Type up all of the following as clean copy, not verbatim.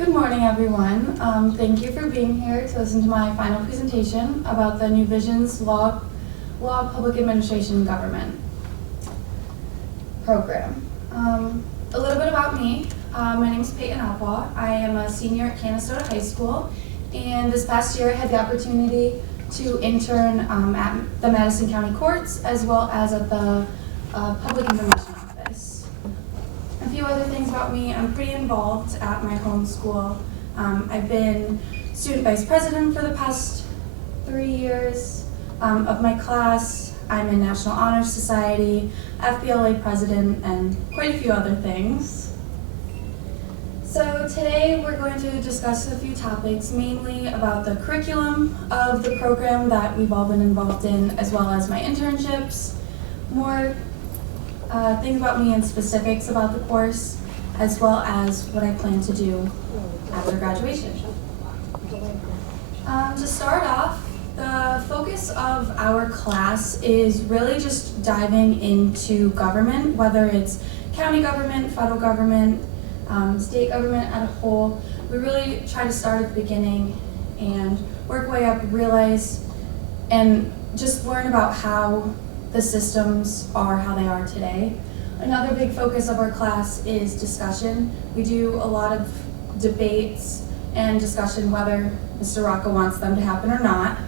Good morning, everyone. Thank you for being here to listen to my final presentation about the New Visions Law of Public Administration and Government program. A little bit about me. My name is Payton Alpaugh. I am a senior at Canastota High School, and this past year I had the opportunity to intern at the Madison County Courts as well as at the Public Information Office. A few other things about me: I'm pretty involved at my home school. I've been student vice president for the past 3 years of my class. I'm in National Honor Society, FBLA president, and quite a few other things. So today we're going to discuss a few topics, mainly about the curriculum of the program that we've all been involved in, as well as my internships, more things about me and specifics about the course, as well as what I plan to do after graduation. To start off, the focus of our class is really just diving into government, whether it's county government, federal government, state government as a whole. We really try to start at the beginning and work way up, realize, and just learn about how the systems are how they are today. Another big focus of our class is discussion. We do a lot of debates and discussion whether Mr. Rocca wants them to happen or not.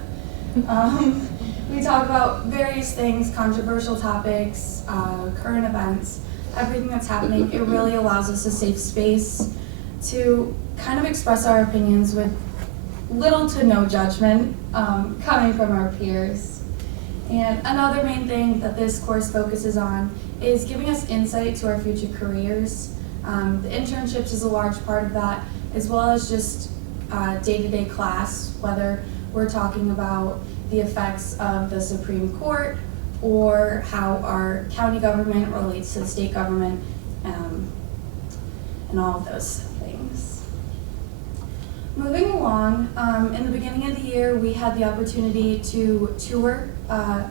We talk about various things, controversial topics, current events, everything that's happening. It really allows us a safe space to kind of express our opinions with little to no judgment coming from our peers. And another main thing that this course focuses on is giving us insight to our future careers. The internships is a large part of that, as well as just day-to-day class, whether we're talking about the effects of the Supreme Court or how our county government relates to the state government, and all of those things. Moving along, in the beginning of the year, we had the opportunity to tour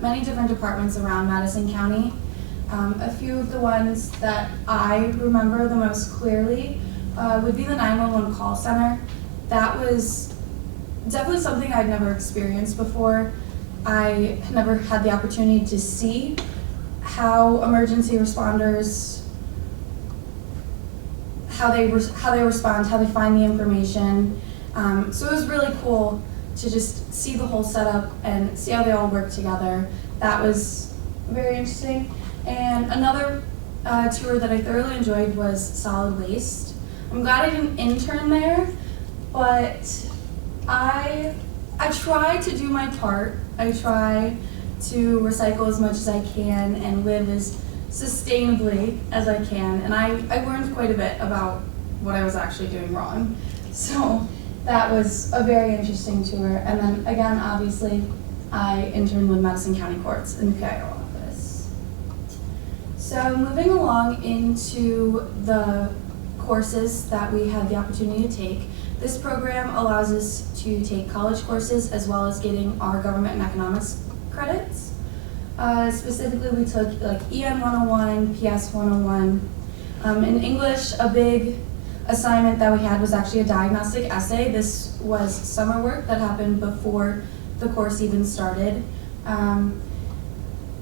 many different departments around Madison County. A few of the ones that I remember the most clearly would be the 911 call center. That was definitely something I'd never experienced before. I had never had the opportunity to see how emergency responders, how they respond, how they find the information. So it was really cool to just see the whole setup and see how they all work together. That was very interesting. And another tour that I thoroughly enjoyed was solid waste. I'm glad I didn't intern there, but I try to do my part. I try to recycle as much as I can and live as sustainably as I can. And I learned quite a bit about what I was actually doing wrong. So that was a very interesting tour. And then again, obviously, I interned with Madison County Courts in the PIO office. So moving along into the courses that we had the opportunity to take, this program allows us to take college courses as well as getting our government and economics credits. Specifically, we took like EN 101, PS 101. In English, a big assignment that we had was actually a diagnostic essay. This was summer work that happened before the course even started.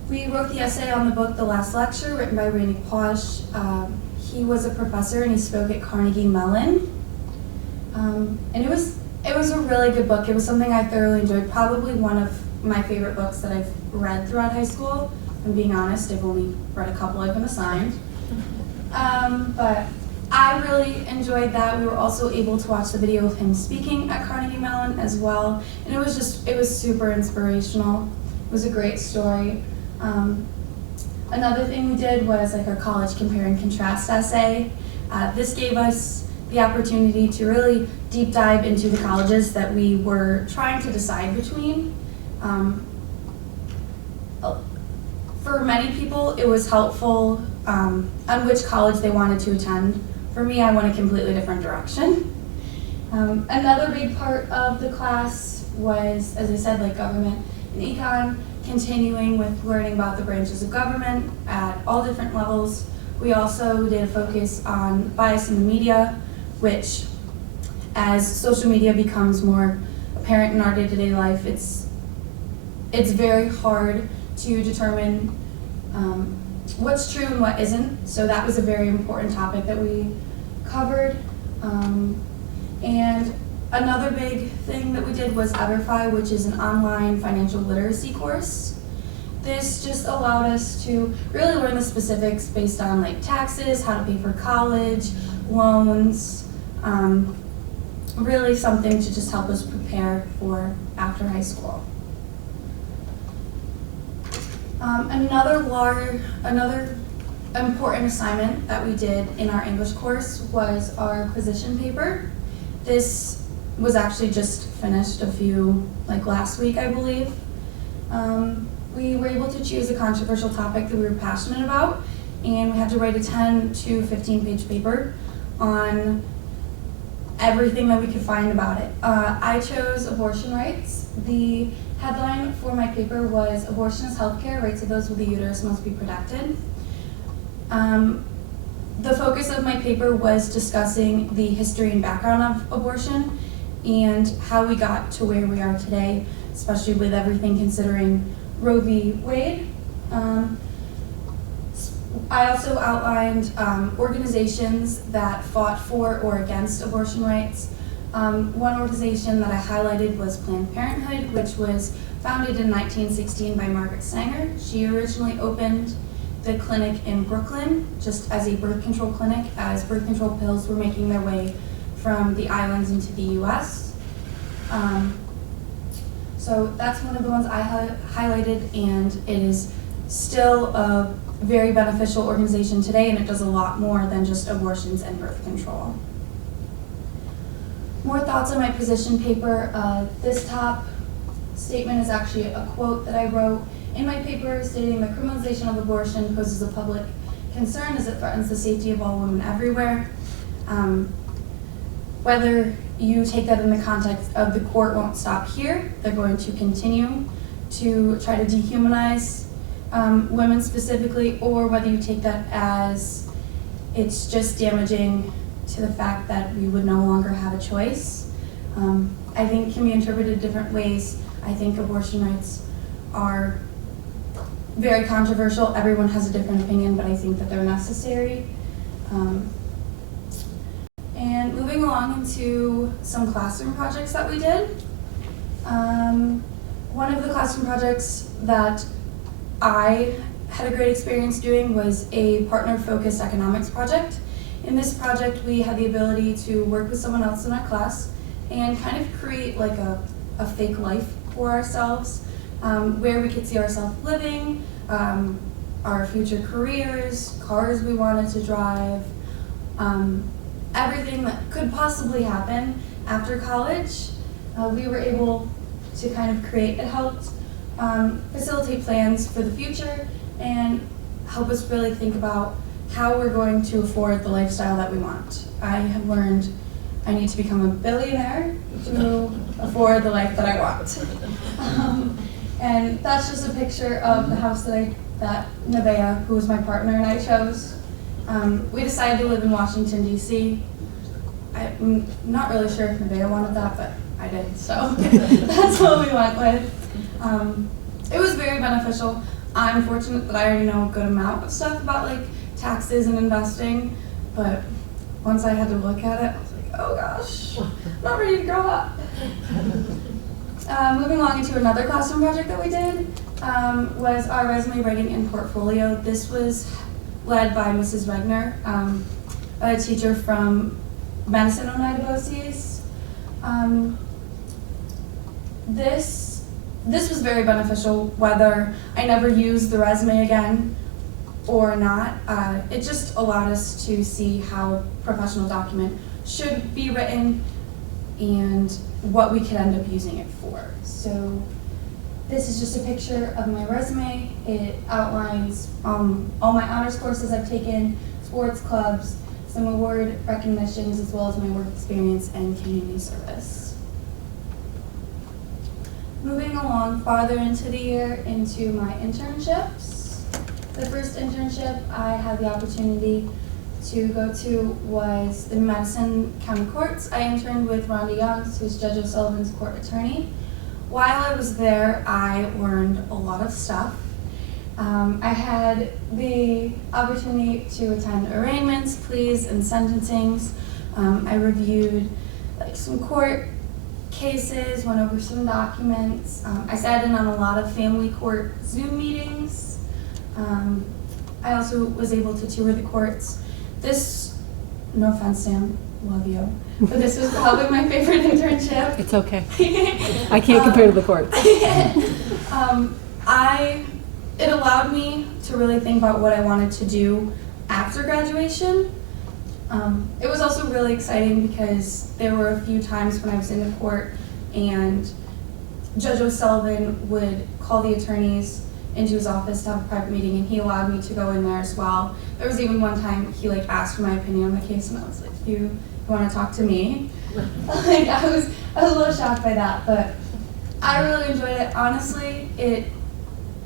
We wrote the essay on the book The Last Lecture, written by Randy Posh. He was a professor and he spoke at Carnegie Mellon. And it was a really good book. It was something I thoroughly enjoyed, probably one of my favorite books that I've read throughout high school. I'm being honest, I've only read a couple I've been assigned. But I really enjoyed that. We were also able to watch the video of him speaking at Carnegie Mellon as well. And it was super inspirational. It was a great story. Another thing we did was like our college compare and contrast essay. This gave us the opportunity to really deep dive into the colleges that we were trying to decide between. For many people, it was helpful on which college they wanted to attend. For me, I went a completely different direction. Another big part of the class was, as I said, like government and econ, continuing with learning about the branches of government at all different levels. We also did a focus on bias in the media, which as social media becomes more apparent in our day-to-day life, it's very hard to determine what's true and what isn't. So that was a very important topic that we covered. And another big thing that we did was EverFi, which is an online financial literacy course. This just allowed us to really learn the specifics based on like taxes, how to pay for college, loans, really something to just help us prepare for after high school. Another important assignment that we did in our English course was our position paper. This was actually just finished last week, I believe. We were able to choose a controversial topic that we were passionate about, and we had to write a 10 to 15 page paper on everything that we could find about it. I chose abortion rights. The headline for my paper was "Abortion is Healthcare, Rights of Those with a Uterus Must Be Protected." The focus of my paper was discussing the history and background of abortion and how we got to where we are today, especially with everything considering Roe v. Wade. I also outlined organizations that fought for or against abortion rights. One organization that I highlighted was Planned Parenthood, which was founded in 1916 by Margaret Sanger. She originally opened the clinic in Brooklyn just as a birth control clinic, as birth control pills were making their way from the islands into the US. So that's one of the ones I highlighted, and it is still a very beneficial organization today, and it does a lot more than just abortions and birth control. More thoughts on my position paper. This top statement is actually a quote that I wrote in my paper stating the criminalization of abortion poses a public concern as it threatens the safety of all women everywhere. Whether you take that in the context of the court won't stop here, they're going to continue to try to dehumanize women specifically, or whether you take that as it's just damaging to the fact that we would no longer have a choice. I think can be interpreted different ways. I think abortion rights are very controversial. Everyone has a different opinion, but I think that they're necessary. And moving along into some classroom projects that we did. One of the classroom projects that I had a great experience doing was a partner-focused economics project. In this project, we had the ability to work with someone else in our class and kind of create like a fake life for ourselves, where we could see ourselves living, our future careers, cars we wanted to drive, everything that could possibly happen after college. We were able to kind of create. It helped facilitate plans for the future and help us really think about how we're going to afford the lifestyle that we want. I have learned I need to become a billionaire to afford the life that I want. And that's just a picture of the house that Nevaeh, who was my partner, and I chose. We decided to live in Washington, D.C. I'm not really sure if Nevaeh wanted that, but I did, so that's what we went with. It was very beneficial. I'm fortunate that I already know a good amount of stuff about like taxes and investing, but once I had to look at it, I was like, oh gosh, I'm not ready to grow up. Moving along into another classroom project that we did was our resume writing and portfolio. This was led by Mrs. Wegner, a teacher from Madison, Oneida BOCES. This was very beneficial, whether I never used the resume again or not. It just allowed us to see how a professional document should be written and what we could end up using it for. So this is just a picture of my resume. It outlines all my honors courses I've taken, sports clubs, some award recognitions, as well as my work experience and community service. Moving along farther into the year into my internships. The first internship, I had the opportunity to go to was the Madison County Courts. I interned with Rhonda Youngs, who's Judge O'Sullivan's court attorney. While I was there, I learned a lot of stuff. I had the opportunity to attend arraignments, pleas, and sentencings. I reviewed some court cases, went over some documents. I sat in on a lot of family court Zoom meetings. I also was able to tour the courts. This, no offense, Sam, love you, but this was probably my favorite internship. It's okay. I can't compare to the courts. It allowed me to really think about what I wanted to do after graduation. It was also really exciting because there were a few times when I was in the court and Judge O'Sullivan would call the attorneys into his office to have a private meeting, and he allowed me to go in there as well. There was even one time he asked for my opinion on the case, and I was like, you want to talk to me? I was a little shocked by that, but I really enjoyed it. Honestly, it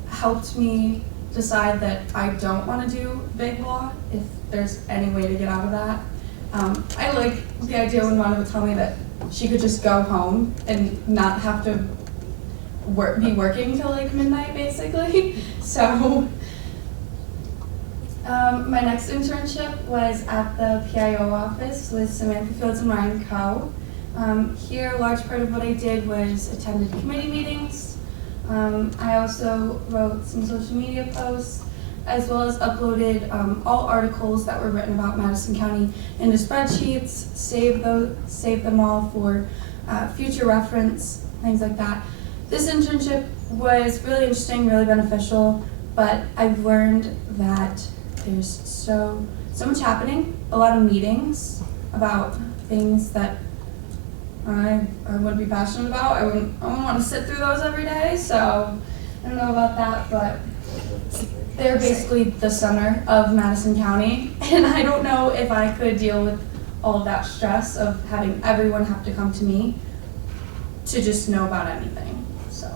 helped me decide that I don't want to do big law if there's any way to get out of that. I like the idea when Rhonda would tell me that she could just go home and not have to be working till midnight, basically. So my next internship was at the PIO office with Samantha Fields and Ryan Coe. Here, a large part of what I did was attended committee meetings. I also wrote some social media posts, as well as uploaded all articles that were written about Madison County into spreadsheets, saved them all for future reference, things like that. This internship was really interesting, really beneficial, but I've learned that there's so much happening, a lot of meetings about things that I wouldn't be passionate about. I wouldn't want to sit through those every day, so I don't know about that, but they're basically the center of Madison County, and I don't know if I could deal with all of that stress of having everyone have to come to me to just know about anything. So,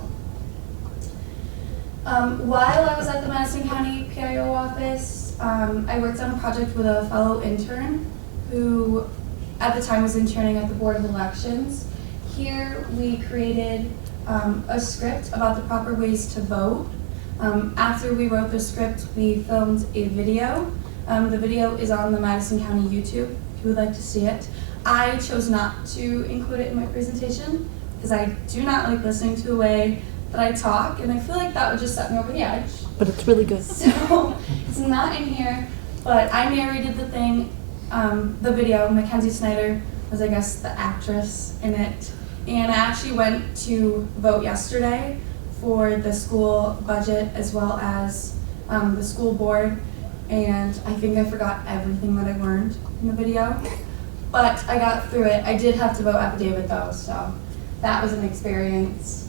while I was at the Madison County PIO office, I worked on a project with a fellow intern who at the time was interning at the Board of Elections. Here we created a script about the proper ways to vote. After we wrote the script, we filmed a video. The video is on the Madison County YouTube, if you would like to see it. I chose not to include it in my presentation because I do not like listening to the way that I talk, and I feel like that would just set me over the edge. But it's really good. So it's not in here, but I narrated the thing, the video. Mackenzie Snyder was, I guess, the actress in it. And I actually went to vote yesterday for the school budget as well as the school board, and I think I forgot everything that I learned in the video, but I got through it. I did have to vote affidavit though, so that was an experience.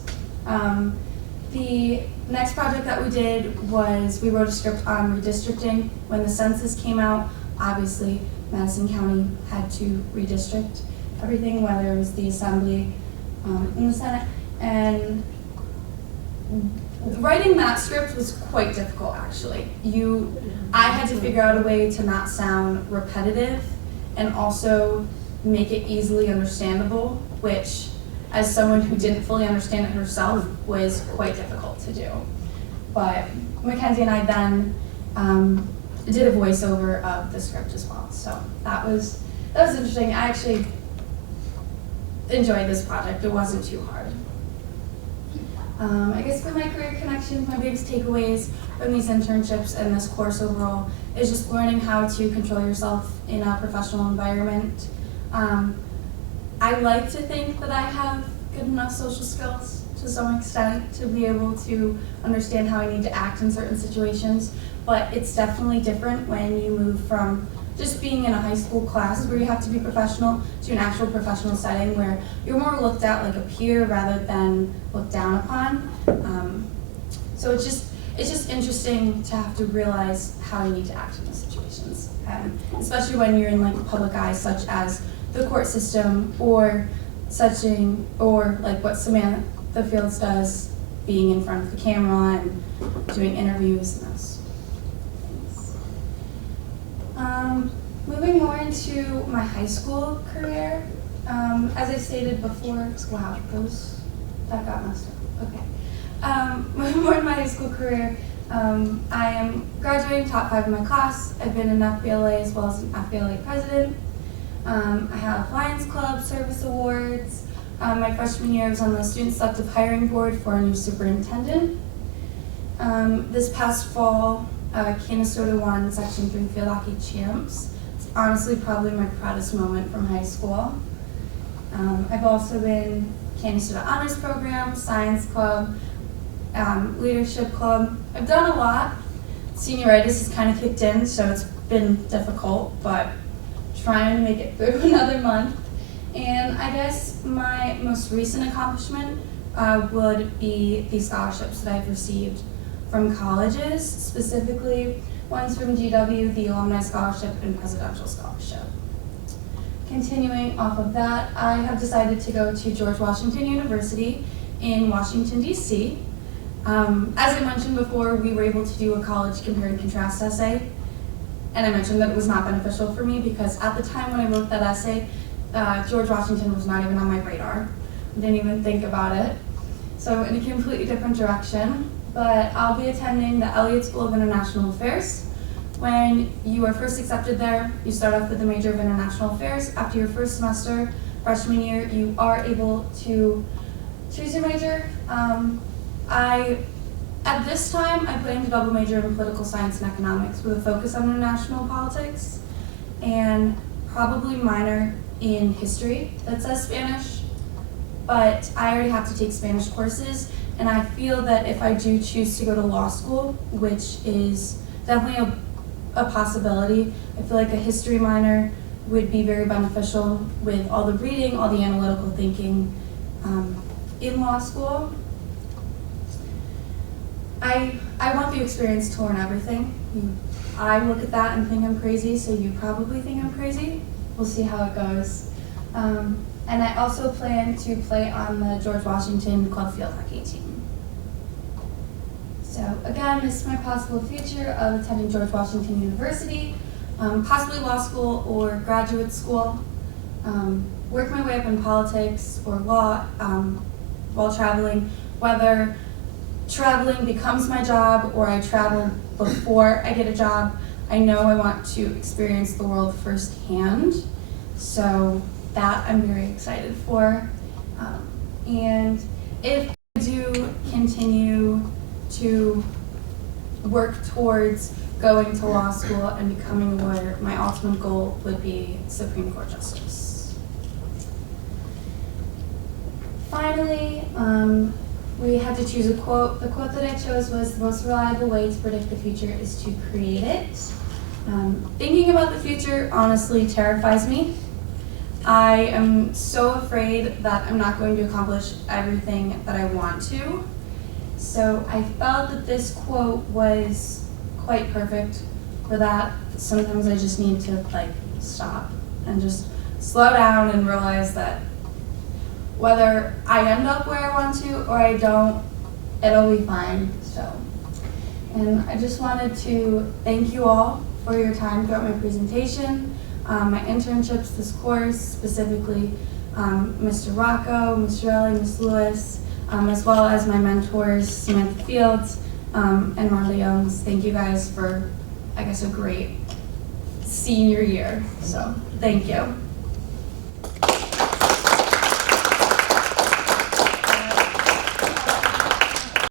The next project that we did was we wrote a script on redistricting. When the census came out, obviously Madison County had to redistrict everything, whether it was the Assembly and the Senate, and writing that script was quite difficult, actually. I had to figure out a way to not sound repetitive and also make it easily understandable, which, as someone who didn't fully understand it herself, was quite difficult to do. But Mackenzie and I then did a voiceover of the script as well, so that was interesting. I actually enjoyed this project. It wasn't too hard. I guess for my career connections, my biggest takeaways from these internships and this course overall is just learning how to control yourself in a professional environment. I like to think that I have good enough social skills to some extent to be able to understand how I need to act in certain situations, but it's definitely different when you move from just being in a high school class where you have to be professional to an actual professional setting where you're more looked at like a peer rather than looked down upon. So it's just interesting to have to realize how you need to act in those situations, especially when you're in like public eye, such as the court system or like what Samantha Fields does, being in front of the camera and doing interviews and those things. moving more into my high school career, as I stated before, wow, that got messed up, okay. Moving more in my high school career, I am graduating top 5 in my class. I've been an FBLA as well as an FBLA president. I have Lions Club service awards. My freshman year I was on the student selective hiring board for a new superintendent. This past fall, Canastota won Section 3 field hockey champs. It's honestly probably my proudest moment from high school. I've also been Canastota Honors Program, Science Club, Leadership Club. I've done a lot. Senioritis has kind of kicked in, so it's been difficult, but trying to make it through another month. And I guess my most recent accomplishment would be the scholarships that I've received from colleges, specifically ones from GW, the Alumni Scholarship and Presidential Scholarship. Continuing off of that, I have decided to go to George Washington University in Washington, D.C. As I mentioned before, we were able to do a college compare and contrast essay, and I mentioned that it was not beneficial for me because at the time when I wrote that essay, George Washington was not even on my radar. I didn't even think about it. So in a completely different direction, but I'll be attending the Elliott School of International Affairs. When you are first accepted there, you start off with a major of International Affairs. After your first semester, freshman year, you are able to choose your major. At this time, I plan to double major in political science and economics with a focus on international politics and probably minor in history that says Spanish, but I already have to take Spanish courses, and I feel that if I do choose to go to law school, which is definitely a possibility, I feel like a history minor would be very beneficial with all the reading, all the analytical thinking in law school. I want the experience to learn everything. I look at that and think I'm crazy, so you probably think I'm crazy. We'll see how it goes. And I also plan to play on the George Washington Club field hockey team. So again, this is my possible future of attending George Washington University, possibly law school or graduate school, work my way up in politics or law while traveling, whether traveling becomes my job or I travel before I get a job. I know I want to experience the world firsthand, so that I'm very excited for. And if I do continue to work towards going to law school and becoming a lawyer, my ultimate goal would be Supreme Court Justice. Finally, we had to choose a quote. The quote that I chose was, "The most reliable way to predict the future is to create it." Thinking about the future honestly terrifies me. I am so afraid that I'm not going to accomplish everything that I want to. So I felt that this quote was quite perfect for that. Sometimes I just need to stop and just slow down and realize that whether I end up where I want to or I don't, it'll be fine. And I just wanted to thank you all for your time throughout my presentation, my internships, this course, specifically Mr. Rocco, Mr. Ellie, Ms. Lewis, as well as my mentors, Samantha Fields and Marley Youngs. Thank you guys for, I guess, a great senior year. So thank you.